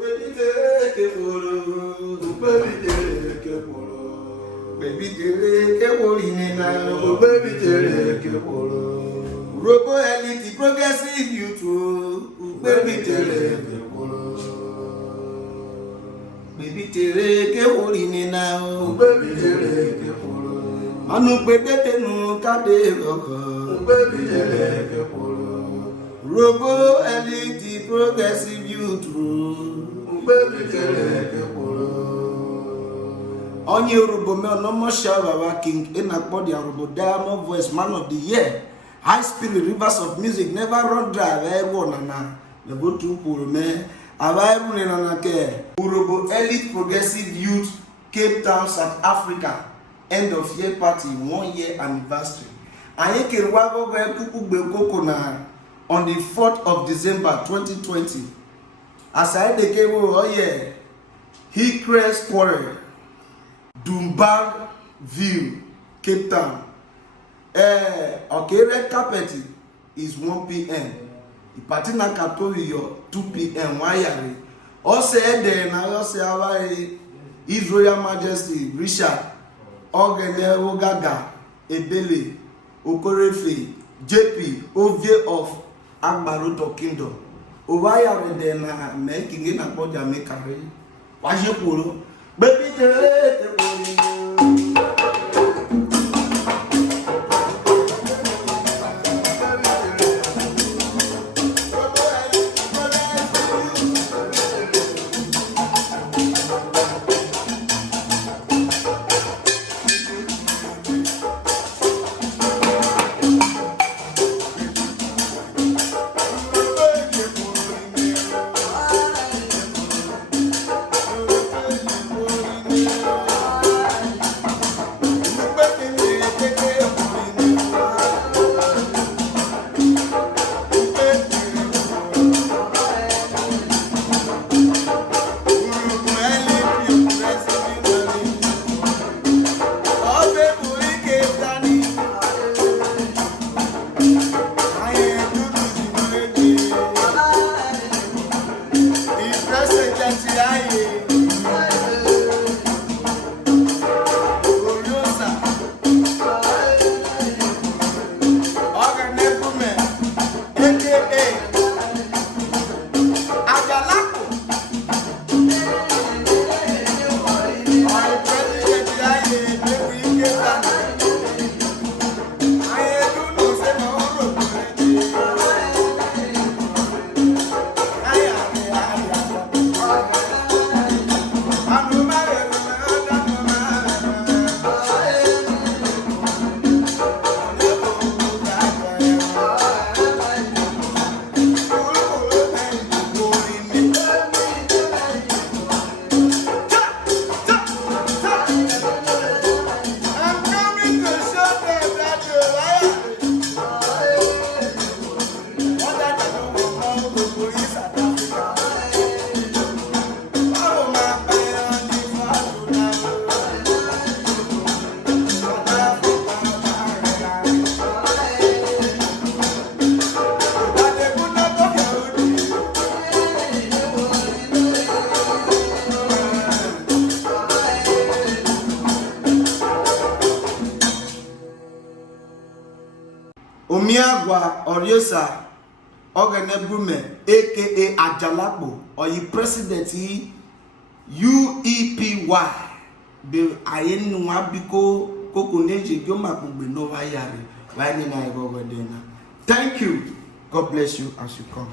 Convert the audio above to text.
Baby tere ke polo, baby tere ke polo, baby tere ke polinena, baby tere ke polo. Urhobo elite progressive youth, baby tere ke polo, baby tere ke polinena, baby tere ke polo. Anu pedete nu kade roko, baby tere ke polo. Urhobo elite progressive youth, baby tere ke polo. Onye Urhobo me onomo Baba King Enakpodia Urhobo Diamond Voice Man of the Year. High Spirit Rivers of Music never run dry. Nana the go to polo me. Ava nana ke Urhobo Elite Progressive Youth Cape Town, South Africa. End of year party 1 year anniversary. Anye kerwago be kuku be koko na on the 4th of December 2020. As I came oh yeah, Hillcrest Quarry, Dumbar View, Cape Town. Okay, red carpet is 1 p.m. The party na Katowiyo 2 p.m. Wayari. Also there na also His Royal Majesty Richard Ogene Ogaga Ebele Okorefe JP Ovie of Agbaruto Kingdom. Ovaya de na making Enakpodia make a ray. Waje polo. Baby tere Omiagwa Oriosa Ogene Brume aka Ajalakpo or the president UEPY be ayen wabiko kokuneje gyomakugbe no wayare why ni na go. Thank you. God bless you as you come.